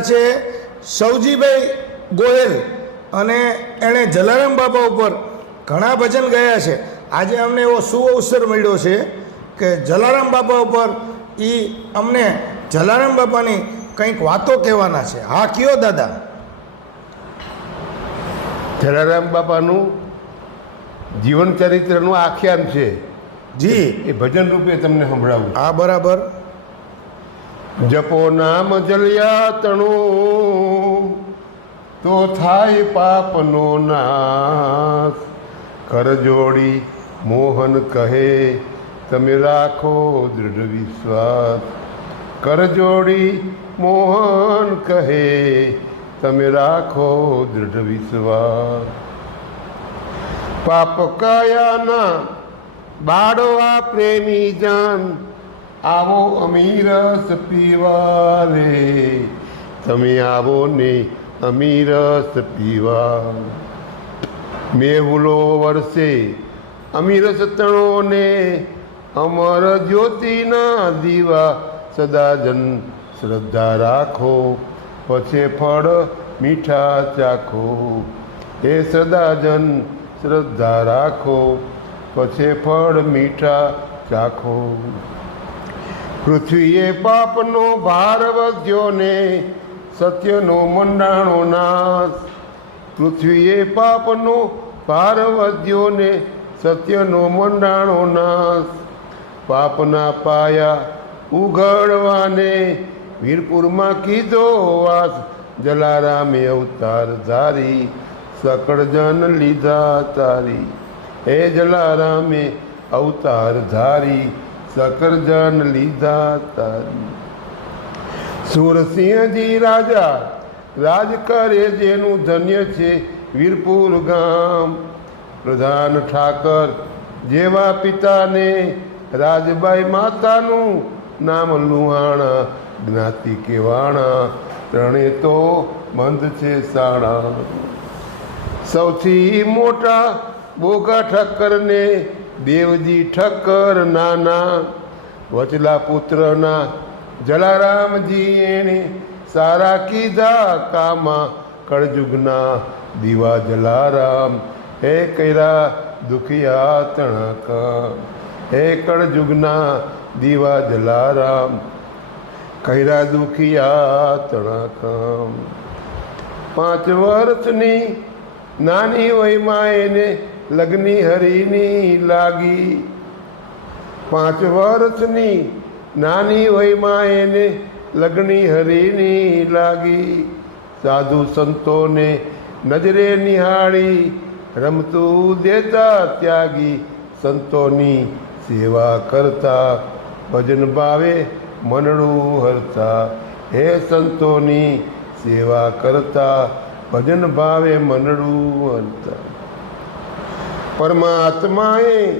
છે સૌજીભાઈ ગોયલ અને એણે જલારામ બાપા ઉપર ઘણા ભજન ગયા છે. આજે અમને એવો સુઅવસર મળ્યો છે કે જલારામ બાપા ઉપર એ અમને જલારામ બાપાની કંઈક વાતો કહેવાના છે. હા કયો દાદા? જલારામ બાપાનું જીવન ચરિત્રનું આખ્યાન છે. જી. એ ભજન રૂપે તમને સંભળાવું. હા બરાબર. જપો નામ જલ્યા તણું. તો થાય પાપનો નાશ. કરજોડી મોહન કહે, તમે રાખો દૃઢ વિશ્વાસ. કરજોડી મોહન કહે, તમે રાખો દૃઢ વિશ્વાસ. પાપ કયાના બાળવા પ્રેમી જાન આવો અમીરસ પીવા રે તમે આવો ને અમીરસ પીવા મેહુલો વરસે અમીરસ તણો ને અમર જ્યોતિના દીવા સદા જન શ્રદ્ધા રાખો. પછી ફળ મીઠા ચાખો. એ સદા જન શ્રદ્ધા રાખો. પછી ફળ મીઠા ચાખો. પૃથ્વીએ પાપનો ભાર વધ્યો ને સત્યનો મંડાણો નાશ. પૃથ્વીએ પાપનો ભાર વધ્યો ને સત્યનો મંડાણો નાશ. પાપના પાયા ઉઘડવાને વીરપુરમાં કીધો વાસ. જલારામે અવતાર ધારી, સકળ જન લીધા તારી. હે જલારામે અવતાર ધારી સકળ જન લીધા તારી. સુરસિંહજી રાજા, રાજ કરે જેનું ધન્ય છે વીરપુર ગામ. પ્રધાન ઠાકર જેવા પિતાને રાજબાઈ માતાનું નામ લુહાણા, જ્ઞાતિ કેવાણા, ત્રણે તો બંધ છે સાણા. સૌથી મોટા બોગા ઠક્કરને દેવજી ઠક્કર નાના, વચલા પુત્રના જલારામજી એને સારા કીધા કામા કળજુગના દીવા જલારામ. હે કર્યા દુખિયા તણકા, હે કળજુગના દીવા જલારામ. કર્યા દુખિયા તણકા. પાંચ વર્ષની નાની વયમાં એને લગ્ની હરીની લાગી. પાંચ વર્ષની નાની વયમાં એને લગ્ની હરીની લાગી. સાધુ સંતોને નજરે નિહાળી રમતું દેતા ત્યાગી. સંતોની સેવા કરતા ભજન ભાવે મનડું હરતા. હે સંતોની સેવા કરતા ભજન ભાવે મનડું હરતા. પરમાત્માએ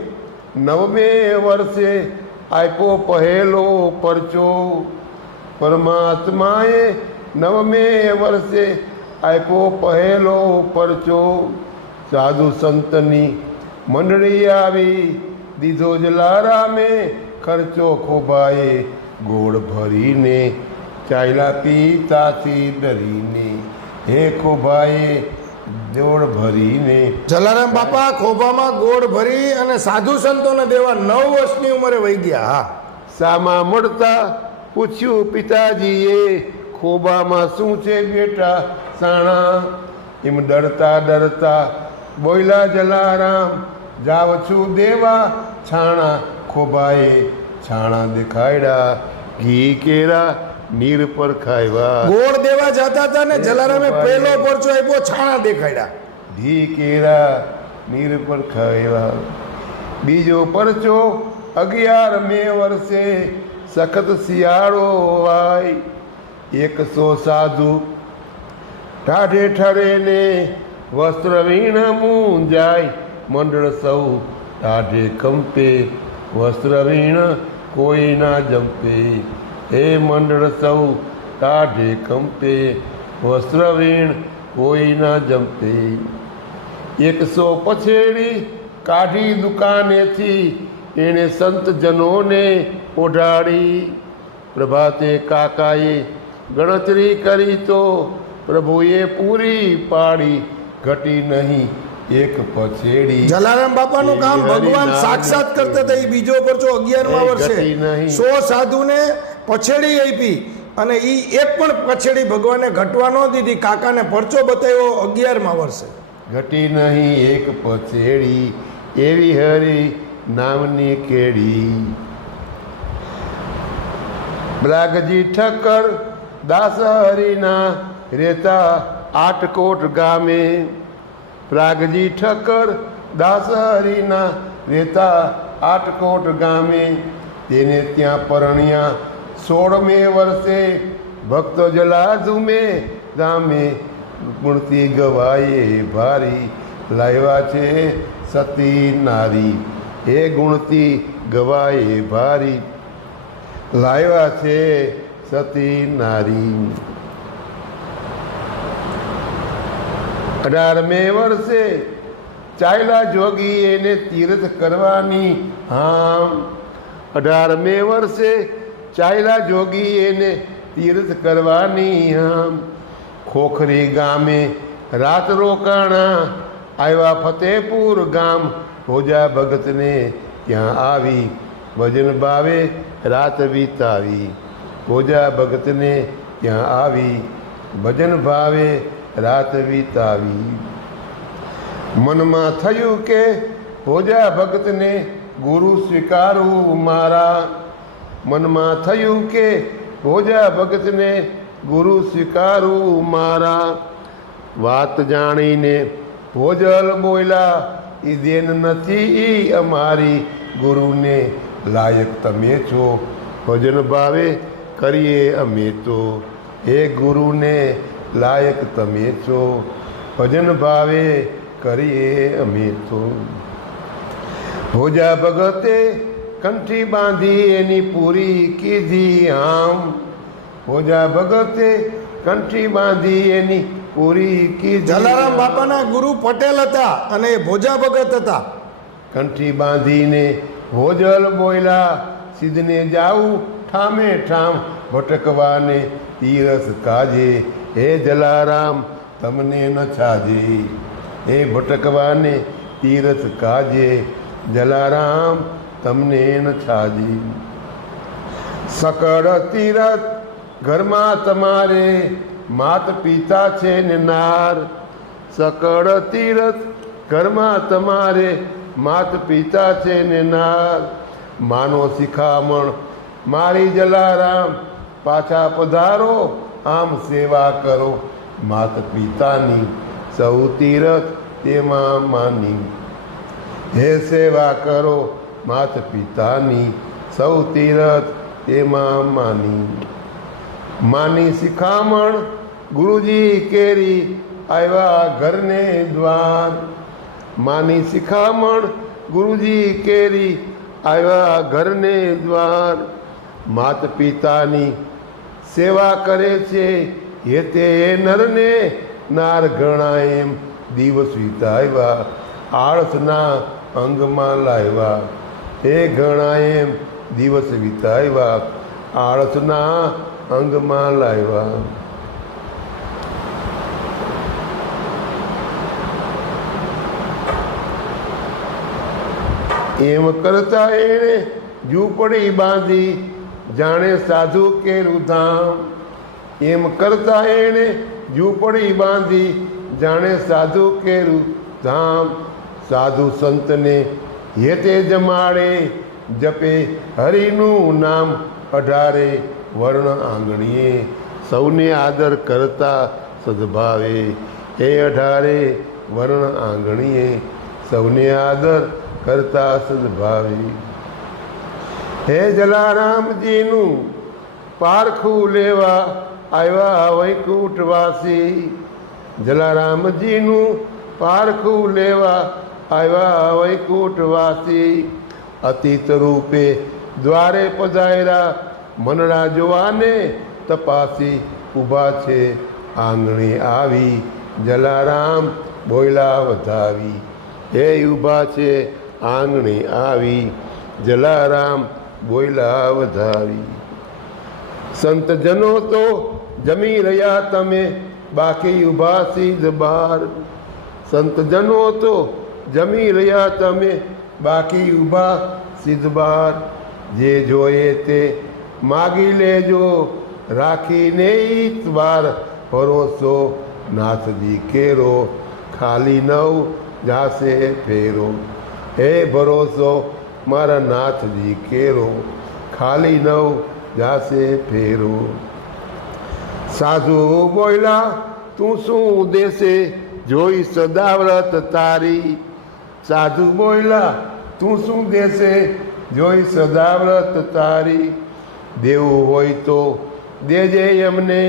નવમે વર્ષે આપ્યો પહેલો પરચો. પરમાત્માએ નવમે વર્ષે આપ્યો પહેલો પરચો. સાધુ સંતની મંડળી આવી, દીધો જલારામે ખર્ચો ખોભાએ ગોળ ભરીને ચાયલા પીતાથી ડરીને. હે ખોભાએ જોડ ભરીને. જલારામ બાપા ખોભામાં ગોળ ભરી અને સાધુ સંતોને દેવા નવ વર્ષની ઉંમરે વહી ગયા. હા સામા મળતા પૂછ્યું પિતાજીએ ખોબામાં શું છે બેટા? સાણા. એમ ડરતા ડરતા બોયલા જલારામ જાવ છું દેવા. છાણા ખોબાએ છાણા દેખાડ્યા. ઘી કેરા નીર પર ખાયવા. ગોળ દેવા જતા હતા ને જલારામે પહેલો પરચો આપ્યો છાણા દેખાડ્યા. ઘી કેરા નીર પર ખાયવા. બીજો પરચો અગિયાર મે વર્ષે સખત શિયાળો વાય એકસો સાધુ ઠાઠે ઠરે ને વસ્ત્ર વીણ મૂંજાય. મંડળ સૌ ટાઢે કંપે વસ્ત્ર વીણ કોઈ ના જંપે. હે મંડળ સૌ કાઢે કંપે વસ્ત્ર વીણ કોઈ ના જમતે એકસો પછેડી કાઢી દુકાનેથી એણે સંતજનોને ઓઢાડી. પ્રભાતે કાકાએ ગણતરી કરી તો પ્રભુએ પૂરી પાડી ઘટી નહીં એક પછેડી. જલારામ બાપાનું કામ ભગવાન સાક્ષાત કરતા હતા એ બીજો પરચો અગિયારમા વર્ષે. સો સાધુને પછેડી આપી અને એ એક પણ પછેડી ભગવાને ઘટવા ન દીધી. કાકાને પરચો બતાવ્યો, અગિયારમાં વર્ષે. ઘટી નહીં એક પછેડી, એવી હરી નામની કેડી. બ્રાગજી ઠક્કર દાસ હરિના રેતા આટકોટ ગામે. પ્રાગજી ઠક્કર દાસ હરિના રેતા આટકોટ ગામે. તેને ત્યાં પરણ્યા સોળમે વર્ષે ભક્તો જલા ઝુમે ધામે મૂર્તિ ગવાયે ભારી. લાવ્યા છે સતી નારી. હે ગુણતી ગવાયે ભારી. લાવ્યા છે સતી નારી. અઢારમે વર્ષે ચાયલા જોગી એને તીર્થ કરવાની હામ. અઢારમે વર્ષે ચાયલા જોગી એને તીર્થ કરવાની આમ. ખોખરી ગામે રાત રોકાણા આવ્યા ફતેપુર ગામ. હોજા ભગતને ત્યાં આવી ભજન ભાવે રાત વિતાવી. હોજા ભગતને ત્યાં આવી ભજન ભાવે રાત વિતાવી. મનમાં થયું કે ભોજા ભગતને ગુરુ સ્વીકારું મારા. મનમાં થયું કે ભોજા ભગતને ગુરુ સ્વીકારું મારા. વાત જાણીને ભોજલ બોલ્યા ઈ દેન નથી એ અમારી ગુરુને. લાયક તમે છો. ભજન ભાવે કરીએ અમે તો. હે ગુરુને, લાયક તમે છો. ભજન ભાવે કરીએ અમે તો. ભોજા ભગતે કંઠી બાંધી એની પૂરી કીધી આમ. ભોજા ભગતે કંઠી બાંધી એની પૂરી કીધી જલારામ બાપાના ગુરુ પટેલ હતા અને ભોજા ભગત હતા. કંઠી બાંધીને ભોજલ બોયલા સિદ્ધને જાવું ઠામે ઠામ ભટકવાને તીરસ કાજે. હે જલારામ તમને ન છાજે. હે ભટકવાને તીરથ કાજે. જલારામ તમને છાજે. સકળ તીરથ ઘરમાં તમારે માત પિતા છે ને નાર. સકળ તીરથ ઘરમાં તમારે માત પિતા છે ને નાર. માનો શિખામણ, મારી જલારામ, પાછા પધારો, આમ સેવા કરો. માત પિતાની સૌ તીરથ તેમાં માની. હે સેવા કરો માત પિતાની સૌ તીરથ તેમાં માની. માની શિખામણ ગુરુજી કેરી આવ્યા ઘરને દ્વાર. માની શિખામણ ગુરુજી કેરી આવ્યા ઘરને દ્વાર. માત પિતાની સેવા કરે છે હેતે નરને નાર ગણા એમ દિવસ વિતાવ્યા. આળસના અંગમાં લાવ્યા. હે ઘણા એમ દિવસ વિતાવ્યા, આળસના અંગમાં લાવ્યા. એમ કરતા એણે ઝૂંપડી બાંધી, જાણે સાધુ કે રુધામ એમ કરતા એણે ઝૂંપડી બાંધી, જાણે સાધુ કે ધામ. સાધુ સંતને હેતે જમાડે જપે હરિનું નામ અઢારે વર્ણ આંગણીએ. સૌને આદર કરતા સદભાવે. હે અઢારે વર્ણ આંગણીએ, સૌને આદર કરતા સદભાવે. હે જલારામજીનું પારખું લેવા આવ્યા વૈકુંઠવાસી. જલારામજીનું પારખું લેવા આવ્યા વૈકુંઠવાસી અતીત રૂપે દ્વારે પધાર્યા. મનડા જોવાને તપાસી ઊભા છે. આંગણી આવી જલારામ બોયલા વધાવી. હે ઊભા છે, આંગણી આવી જલારામ બોયલા વધાવી. સંતજનો તો જમી રહ્યા તમે, બાકી ઊભા સીધ બાર સંતજનો તો જમી રહ્યા તમે બાકી ઊભા સીધ બાર જે જોઈએ તે માગી લેજો રાખીને ઈતવાર ભરોસો નાથજી કેરો ખાલી નવ જાશે ફેરો હે ભરોસો મારા નાથજી કેરો ખાલી નવ જાશે ફેરો સાધુ બોયલા તું શું દેશે જોઈ સદાવ્રત તારી સાધુ બોયલા તું શું દેશે જોઈ સદાવ્રત તારી દેવું હોય તો દેજે એમને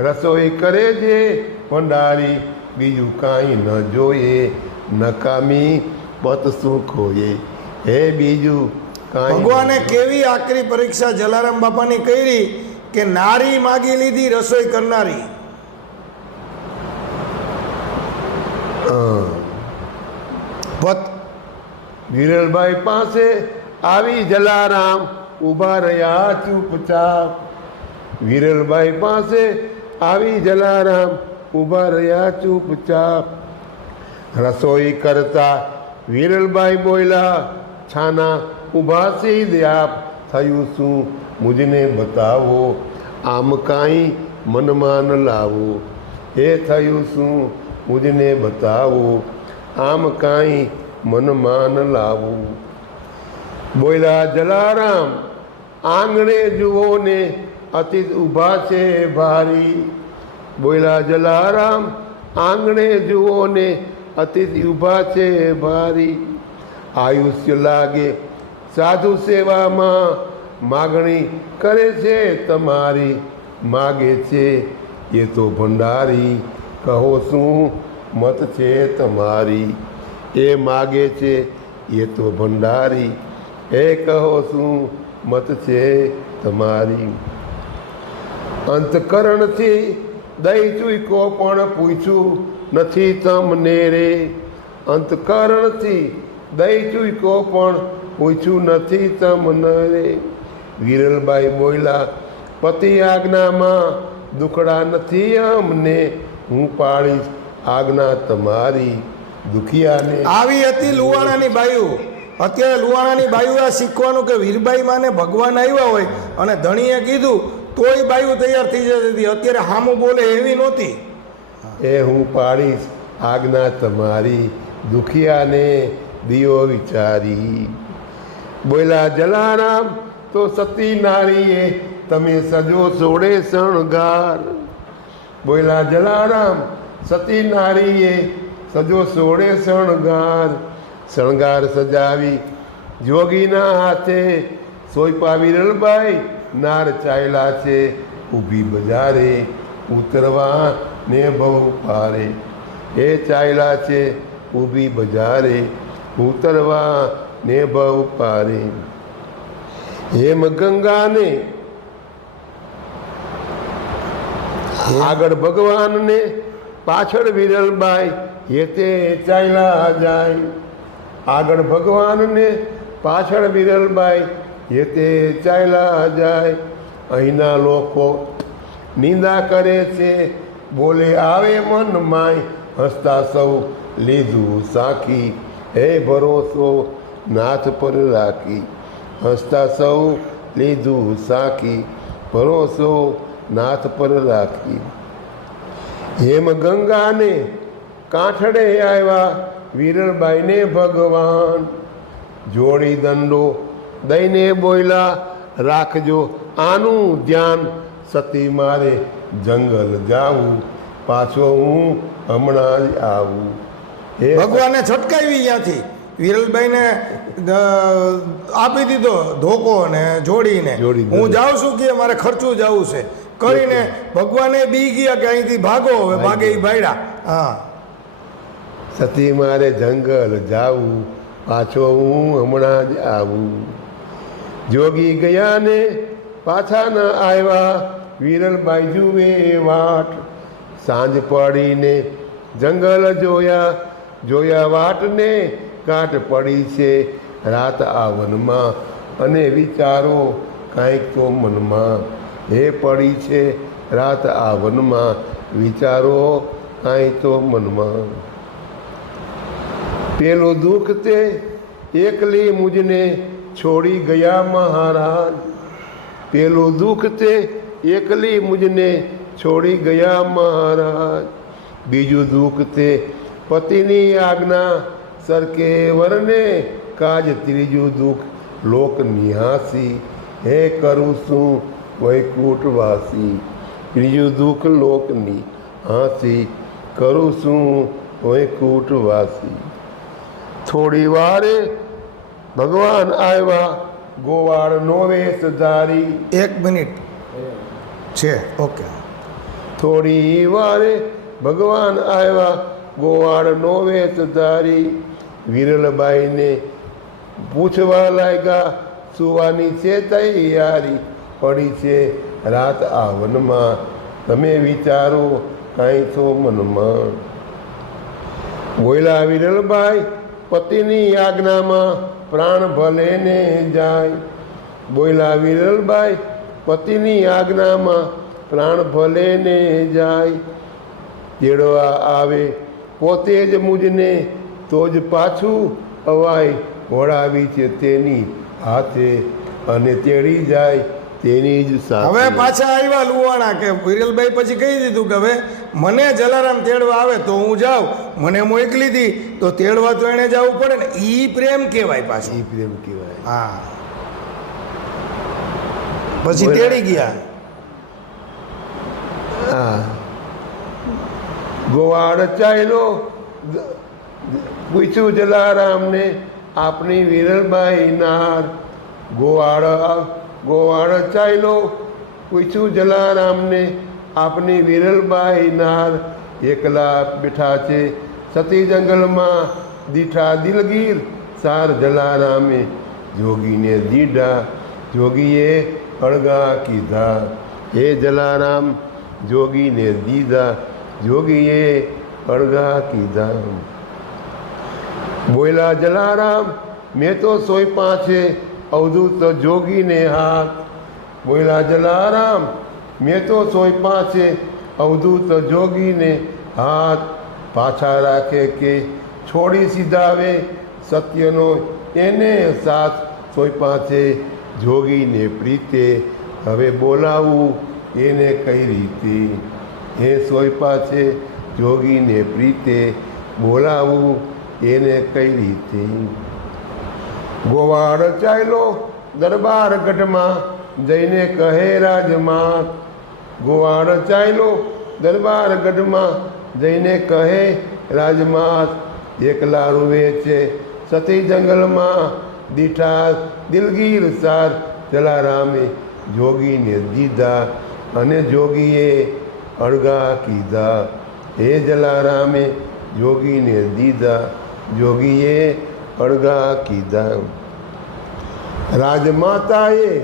રસોઈ કરે છે ભંડારી બીજું કાંઈ ન જોઈએ નકામી પત શું ખોયે હે બીજું કાંઈ ભગવાને કેવી આકરી પરીક્ષા જલારામ બાપાની કરી કે નારી માગી લીધી રસોઈ કરનારી પત વિરલભાઈ પાસે આવી જલારામ ઊભા રહ્યા ચૂપચાપ. વિરલભાઈ પાસે આવી જલારામ ઊભા રહ્યા ચૂપચાપ. રસોઈ કરતા વિરલભાઈ બોલ્યા, છાના, ઊભા સીધ આપ? થયું શું? મુજને બતાવો. આમ કાંઈ મનમાં ન લાવો. એ થયું શું? મુજને બતાવો. આમ કાંઈ મનમાં ન લાવું. બોલ્યા, જલારામ, આંગણે જુઓ ને અતિત ઊભા છે ભારી. બોલ્યા, જલારામ, આંગણે જુઓ ને અતિત ઊભા છે ભારી. આયુષ્ય લાગે સાધુ સેવામાં. માગણી કરે છે તમારી, માગે છે. એ તો ભંડારી, કહો શું મત છે તમારી? એ માગે છે, એ તો ભંડારી. એ કહો શું મત છે તમારી? અંતકરણથી દઈ ચૂકો પણ પૂછ્યું નથી તમને રે. અંતકરણથી દઈ ચૂકો પણ પૂછ્યું નથી તમને રે. વિરલબાઈ બોલ્યા, પતિ આજ્ઞામાં દુખડા નથી અમને. હું પાળીશ આજ્ઞા તમારી. દુખિયાને આવી હતી લુવાણાની બાયુ. અત્યારે લુવાણાની બાયુ આ શીખવાનું કે વીરબાઈ માને ભગવાન આવ્યા હોય અને ધણીએ કીધું તોય બાયુ તૈયાર થઈ જતી હતી અત્યારે હામું બોલે એવી નહોતી. એ હું પાડીશ આજ્ઞા તમારી. દુખિયાને દિયો વિચારી. બોલા જલારામ તો સતી નારીએ તમે સજો સોડે શણગાર. બોલ્યા જલારામ સતી નારીએ સજો સોળે શણગાર શણગાર સજાવી જોગીના હાથે સોયપા વિરલબાઈ નાર ચાયલા છે, ઊભી બજારે ઉતરવા ને બહુ પારે એ ચાયલા છે, ઊભી બજારે ઉતરવા ને બહુ પારે હેમ ગંગાને આગળ ભગવાનને પાછળ વિરલબાઈ હેતે ચાલ્યા જાય. આગળ ભગવાનને પાછળ વિરલબાઈ હેતે ચાલ્યા જાય. અહીંના લોકો નિંદા કરે છે, બોલે, આવે મન માય, હસતા સૌ લીધું સાખી. હે ભરોસો નાથ પર રાખી. હસતા સૌ લીધું સાખી. ભરોસો નાથ પર રાખી. હેમ ગંગાને કાંઠડે આવ્યા વિરળબાઈને ભગવાન. જોડી દંડો દઈને બોયલા રાખજો આનું ધ્યાન સતી મારે જંગલ જાવું પાછો હું હમણાં જ આવું. હે ભગવાને છટકાવી ત્યાંથી વિરલભાઈને આપી દીધો ધોકો ને જોડીને. જોડી હું જાઉં છું કે મારે ખર્ચું જવું છે? કરીને ભગવાને બી ગયા કે અહીંથી ભાગો હવે ભાગે એ ભાયડા. હા. સતી મારે જંગલ જાવું પાછો હું હમણાં જ આવું. જોગી ગયા ને પાછા ન આવ્યા વિરલબાઈ જુએ વાટ. સાંજ પડીને જંગલ જોયા જોયા વાટને કાટ પડી છે. રાત આવનમાં અને વિચારો કાંઈક તો મનમાં. હે પડી છે રાત આ વનમાં વિચારો કાંઈ તો મનમાં. પેલું દુઃખ તે એકલી મુજને છોડી ગયા મહારાજ પેલું દુઃખ તે એકલી મુજને છોડી ગયા મહારાજ બીજું દુઃખ તે પતિની આજ્ઞા સરકે વરને કાજ. ત્રીજું દુઃખ લોક નિહાસી. હે કરું શું વૈકુંઠવાસી ત્રીજું દુઃખ લોકની હાસી કરું શું વૈકુંઠવાસી. થોડી વારે ભગવાન આવ્યા ગોવાળ નો વેશ ધારી. એક મિનિટ. છે ઓકે. થોડી વારે ભગવાન આવ્યા ગોવાળ નો વેશ ધારી. વિરલબાઈને પૂછવા લાગ્યા સુવાની છે તૈયારી? પડી છે રાત આ વનમાં તમે વિચારો, કાંઈ છો મનમાં. બોયલા વિરલભાઈ, પતિની આજ્ઞામાં પ્રાણ ભલે ને જાય. બોયલા વિરલભાઈ, પતિની આજ્ઞામાં પ્રાણ ભલે ને જાય. તેડવા આવે, પોતે જ મુજને તો જ પાછું અવાય. વળાવી છે તેની હાથે અને તેડી જાય. તેની જ હવે પાછા આવ્યા લુવાણા કે વિરલભાઈ પછી કહી દીધું કે હવે મને જલારામ તેડવા આવે તો હું જાઉં. મને મોકલી દી તો તેડવા તો એને જવું પડે ને. ઈ પ્રેમ કહેવાય પાછું. ઈ પ્રેમ કહેવાય. હા. પછી તેડી ગયા. હા. ગોવાળ ચાલ્યો પૂછ્યું જલારામને આપની વિરલબાઈ નાર ગોવાળ ગોવાળ ચાલ્યો પૂછ્યું જલારામને, આપની વિરલબાઈ નાર એકલા બેઠા છે. સતી જંગલમાં દીઠા દિલગીર સાર જલારામે. જોગીને દીઢા જોગીએ અળગા કીધા. હે જલારામ, જોગીને દીધા, જોગીએ અળગા કીધા. બોયલા, જલારામ, મેં તો સોય પાછે અવધૂત જોગીને હાથ. બોલા જલારામ, મેં તો સોય પાછે અવધૂત જોગીને હાથ પાછા રાખે કે છોડી સીધાવે સત્યનો એને સાથ સોય પાછે જોગીને પ્રીતે. હવે બોલાવું એને કઈ રીતે? હે સોય પાછે જોગીને પ્રીતે, બોલાવું એને કઈ રીતે? ગોવાળ ચાલ્યો દરબાર ગઢમાં જઈને કહે રાજમાત. ગોવાળ ચાલ્યો દરબાર ગઢમાં જઈને કહે રાજમાત. એકલા રૂવે છે સતી જંગલમાં દીઠા દિલગીર સાર. જલારામે જોગીને દીધા અને જોગીએ અળગા કીધા. હે જલારામે જોગીને દીધા. જોગીએ અળગા કીધા. રાજમાતાએ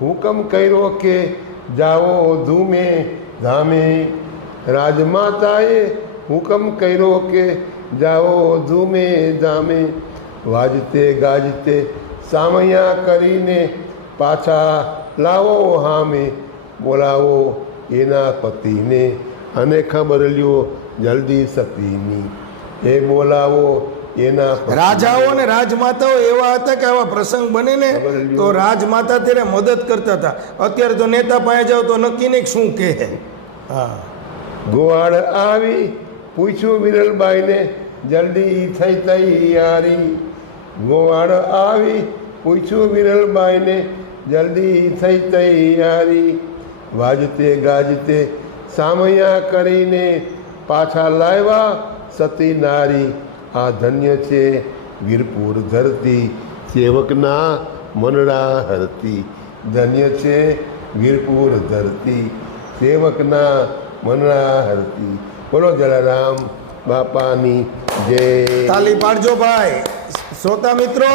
હુકમ કર્યો કે જાઓ ધૂમે ધામે. રાજમાતાએ હુકમ કર્યો કે જાઓ ધૂમે ધામે. વાજતે ગાજતે સામૈયા કરીને પાછા લાવો હામે. બોલાવો એના પતિને. અને ખબર લ્યો જલ્દી સતીની. એ બોલાવો એના રાજાઓ અને રાજમાતાઓ એવા હતા કે આવા પ્રસંગ બને ને તો રાજમાતા ત્યારે મદદ કરતા હતા. અત્યારે તો નેતા પાસે જાવ તો નક્કી નહીં શું કહે. હા. ગોવાળ આવી પૂછ્યું વિરલબાઈને જલ્દી થઈ તૈયારી. ગોવાળ આવી પૂછ્યું વિરલબાઈને જલ્દી થઈ તૈયારી. વાજતે ગાજતે સામૈયા કરીને પાછા લાવ્યા સતી નારી. આ ધન્ય છે. વીરપુર ધરતી સેવકના મનડા હરતી. ધન્ય છે વીરપુર ધરતી સેવકના મનડા હરતી. બોલો જલારામ બાપાની જય. તાલી પાડજો ભાઈ. શ્રોતા મિત્રો